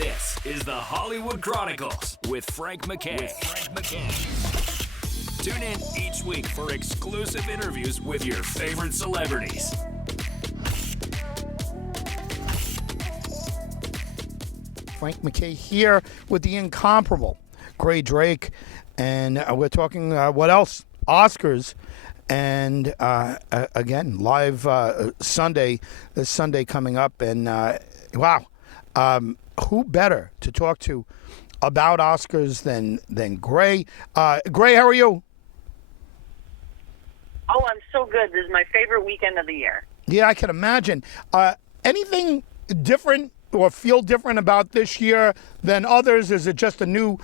This is the Hollywood Chronicles with Frank McKay. Tune in each week for exclusive interviews with your favorite celebrities. Frank McKay here with the incomparable Grae Drake, and we're talking what else? Oscars, and again, live Sunday, this Sunday coming up, and wow, who better to talk to about Oscars than Grae? Grae, how are you? Oh, I'm so good. This is my favorite weekend of the year. Yeah, I can imagine. Anything different or feel different about this year than others? Is it just a new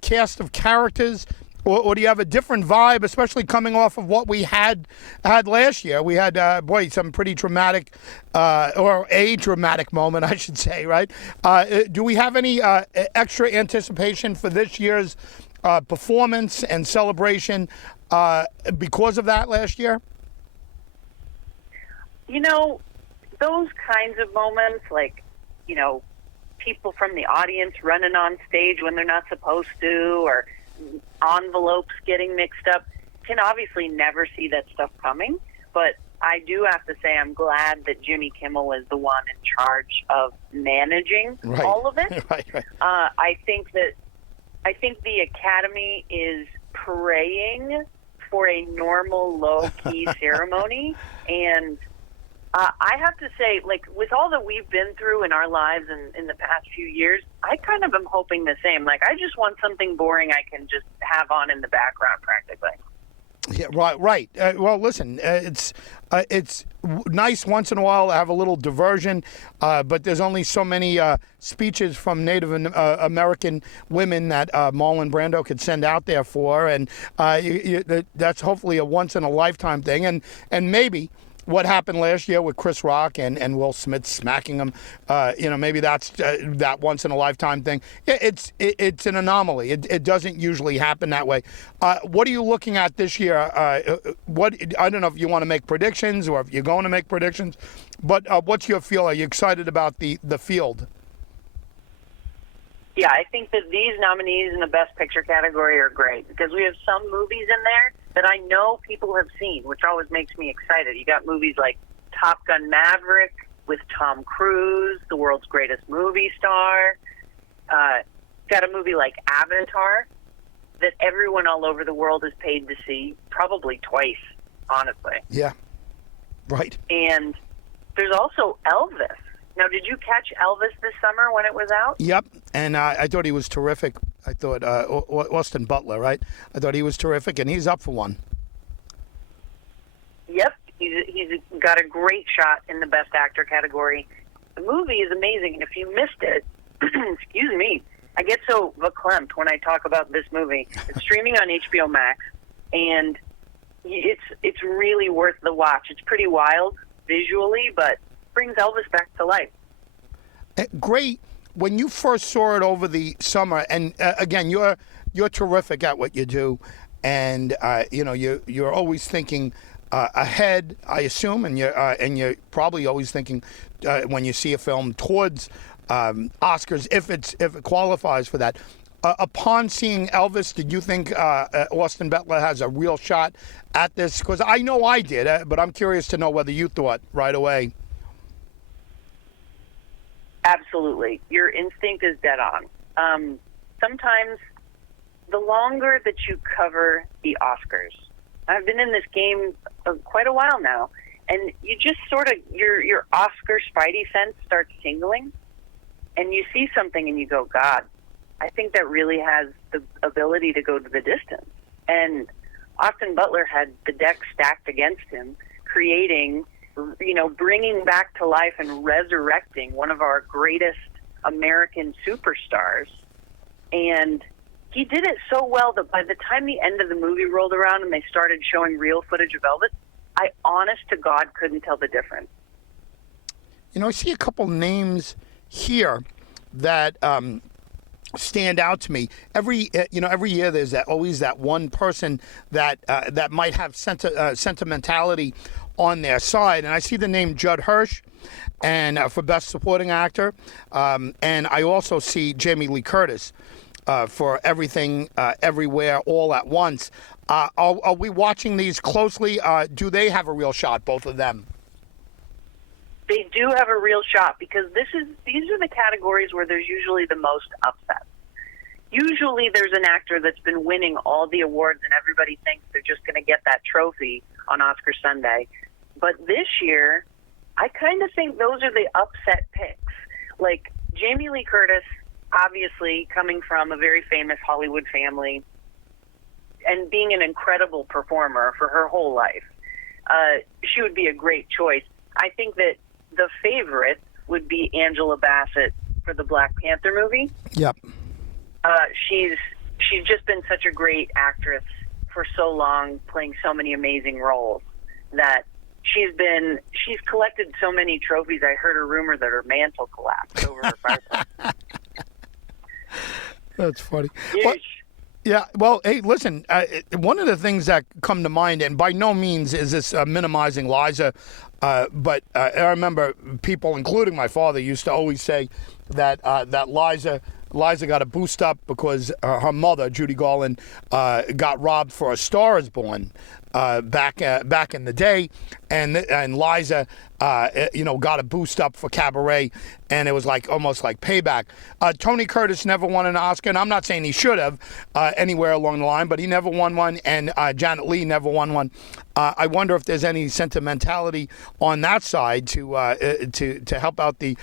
cast of characters, or do you have a different vibe, especially coming off of what we had last year? We had, some pretty dramatic, or a dramatic moment, I should say, right? Do we have any extra anticipation for this year's performance and celebration because of that last year? You know, those kinds of moments, like, people from the audience running on stage when they're not supposed to, or envelopes getting mixed up, can obviously never see that stuff coming. But I do have to say I'm glad that Jimmy Kimmel is the one in charge of managing all of it. Right. I think the Academy is praying for a normal, low-key ceremony, and I have to say, like, with all that we've been through in our lives in the past few years, I kind of am hoping the same. Like, I just want something boring I can just have on in the background, practically. Yeah, right. Well, listen, it's nice once in a while to have a little diversion, but there's only so many speeches from Native American women that Marlon Brando could send out there for, and that's hopefully a once-in-a-lifetime thing, and maybe what happened last year with Chris Rock and Will Smith smacking him, maybe that's that once-in-a-lifetime thing. It's an anomaly. It doesn't usually happen that way. What are you looking at this year? I don't know if you want to make predictions or if you're going to make predictions, but what's your feel? Are you excited about the field? Yeah, I think that these nominees in the Best Picture category are great because we have some movies in there that I know people have seen, which always makes me excited. You got movies like Top Gun Maverick with Tom Cruise, the world's greatest movie star. Got a movie like Avatar that everyone all over the world is paid to see, probably twice, honestly. Yeah, right. And there's also Elvis. Now, did you catch Elvis this summer when it was out? Yep, and I thought he was terrific. I thought Austin Butler, right? I thought he was terrific, and he's up for one. Yep, he's got a great shot in the Best Actor category. The movie is amazing, and if you missed it, excuse me, I get so verklempt when I talk about this movie. It's streaming on HBO Max, and it's really worth the watch. It's pretty wild visually, but brings Elvis back to life. Great. When you first saw it over the summer, and again, you're terrific at what you do, and you're always thinking ahead, I assume, and you're probably always thinking when you see a film towards Oscars if it qualifies for that. Upon seeing Elvis, did you think Austin Butler has a real shot at this? Because I know I did, but I'm curious to know whether you thought right away. Absolutely. Your instinct is dead on. Sometimes the longer that you cover the Oscars, I've been in this game quite a while now, and you just sort of, your Oscar spidey sense starts tingling, and you see something and you go, God, I think that really has the ability to go to the distance. And Austin Butler had the deck stacked against him, creating, bringing back to life and resurrecting one of our greatest American superstars. And he did it so well that by the time the end of the movie rolled around and they started showing real footage of Elvis, I honest to God couldn't tell the difference. I see a couple names here that stand out to me. Every year there's always that one person that might have sentimentality on their side, and I see the name Judd Hirsch. and for Best Supporting Actor. And I also see Jamie Lee Curtis for Everything, Everywhere, All at Once. Are we watching these closely? Do they have a real shot, both of them? They do have a real shot because these are the categories where there's usually the most upsets. Usually there's an actor that's been winning all the awards and everybody thinks they're just going to get that trophy on Oscar Sunday. But this year, I kind of think those are the upset picks. Like Jamie Lee Curtis, obviously coming from a very famous Hollywood family and being an incredible performer for her whole life, she would be a great choice. I think that the favorite would be Angela Bassett for the Black Panther movie. Yep. She's just been such a great actress for so long, playing so many amazing roles that she's collected so many trophies. I heard a rumor that her mantle collapsed over her fireplace. That's funny. Well, yeah, well, hey, listen, one of the things that come to mind, and by no means is this minimizing Liza, but I remember people, including my father, used to always say that Liza got a boost up because her mother, Judy Garland, got robbed for A Star Is Born back in the day, and Liza, got a boost up for Cabaret, and it was almost like payback. Tony Curtis never won an Oscar, and I'm not saying he should have anywhere along the line, but he never won one, and Janet Leigh never won one. I wonder if there's any sentimentality on that side to help out the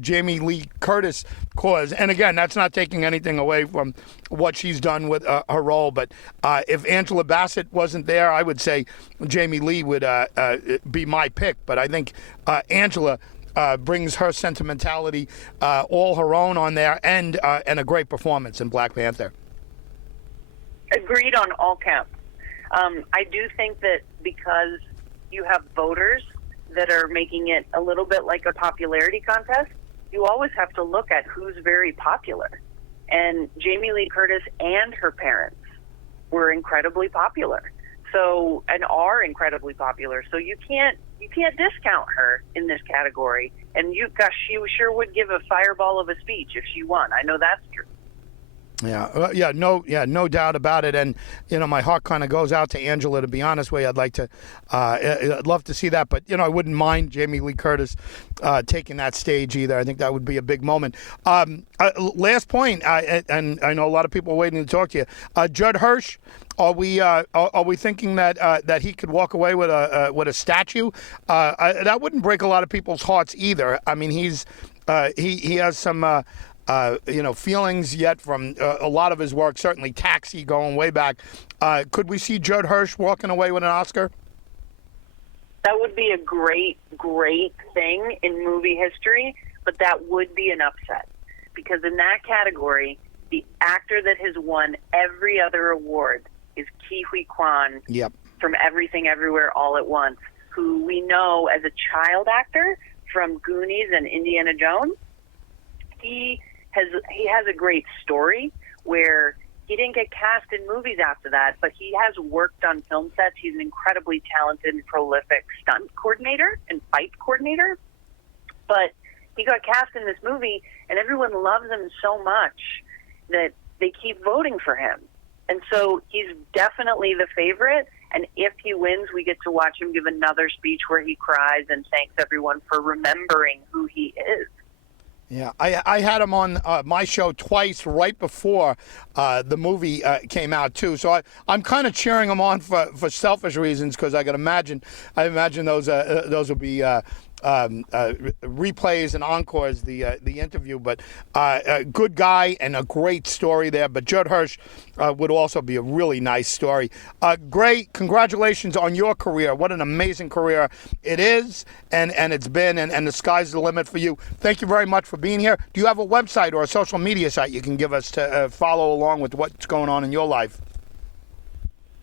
Jamie Lee Curtis cause. And again, that's not taking anything away from what she's done with her role. But if Angela Bassett wasn't there, I would say Jamie Lee would be my pick. But I think Angela brings her sentimentality all her own on there, and a great performance in Black Panther. Agreed on all counts. I do think that because you have voters that are making it a little bit like a popularity contest, you always have to look at who's very popular. And Jamie Lee Curtis and her parents were incredibly popular. And are incredibly popular. So you can't discount her in this category. And she sure would give a fireball of a speech if she won. I know that's true. No doubt about it. And my heart kind of goes out to Angela. To be honest with you, I'd love to see that. But I wouldn't mind Jamie Lee Curtis taking that stage either. I think that would be a big moment. Last point, and I know a lot of people are waiting to talk to you. Judd Hirsch. Are we thinking that he could walk away with a statue? That wouldn't break a lot of people's hearts either. I mean, he has some feelings yet from a lot of his work. Certainly, Taxi going way back. Could we see Judd Hirsch walking away with an Oscar? That would be a great thing in movie history, but that would be an upset because in that category, the actor that has won every other award is Ke Huy Quan from Everything Everywhere All at Once, who we know as a child actor from Goonies and Indiana Jones. He has a great story where he didn't get cast in movies after that, but he has worked on film sets. He's an incredibly talented and prolific stunt coordinator and fight coordinator. But he got cast in this movie, and everyone loves him so much that they keep voting for him. And so he's definitely the favorite. And if he wins, we get to watch him give another speech where he cries and thanks everyone for remembering who he is. Yeah, I had him on my show twice right before the movie came out too. So I'm kind of cheering him on for selfish reasons because I imagine those will be replays and encores the interview. But a good guy and a great story there. But Judd Hirsch would also be a really nice story. Grae, congratulations on your career. What an amazing career it is and it's been, and the sky's the limit for you. Thank you very much for being here. Do you have a website or a social media site you can give us to follow along with what's going on in your life?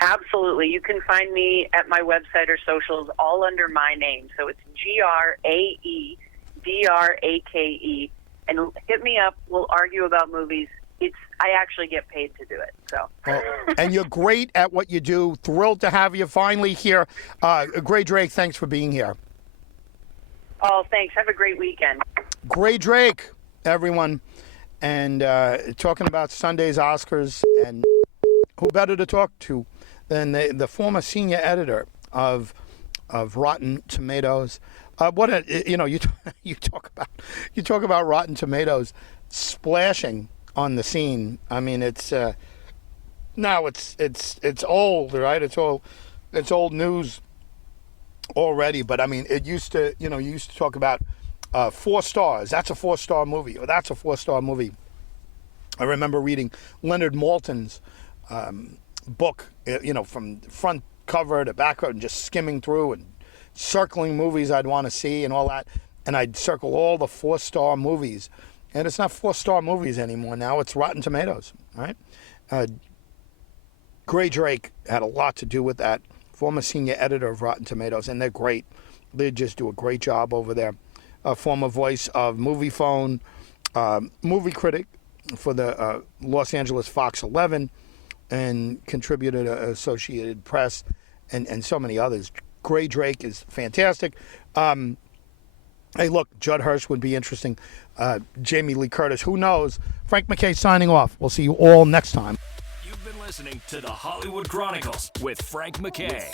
Absolutely. You can find me at my website or socials all under my name. So it's GraeDrake. And hit me up. We'll argue about movies. I actually get paid to do it. So. And you're great at what you do. Thrilled to have you finally here. Grae Drake, thanks for being here. Oh, thanks. Have a great weekend. Grae Drake, everyone, and talking about Sunday's Oscars, and who better to talk to than the former senior editor of Rotten Tomatoes. You talk about Rotten Tomatoes splashing on the scene. I mean, it's now it's old, right? It's old news already. But I mean, it used to, you used to talk about 4 stars. That's a 4-star movie, or that's a 4-star movie. I remember reading Leonard Maltin's book, from front cover to back cover, and just skimming through and circling movies I'd want to see and all that. And I'd circle all the 4-star movies. And it's not 4-star movies anymore now. It's Rotten Tomatoes, right? Grae Drake had a lot to do with that. Former senior editor of Rotten Tomatoes, and they're great. They just do a great job over there. Former voice of Movie Phone, movie critic for the Los Angeles Fox 11, and contributed to Associated Press and so many others. Grae Drake is fantastic. Hey, look, Judd Hirsch would be interesting. Jamie Lee Curtis, who knows? Frank McKay signing off. We'll see you all next time. You've been listening to The Hollywood Chronicles with Frank McKay.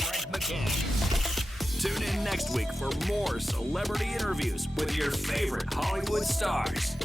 Tune in next week for more celebrity interviews with your favorite Hollywood stars.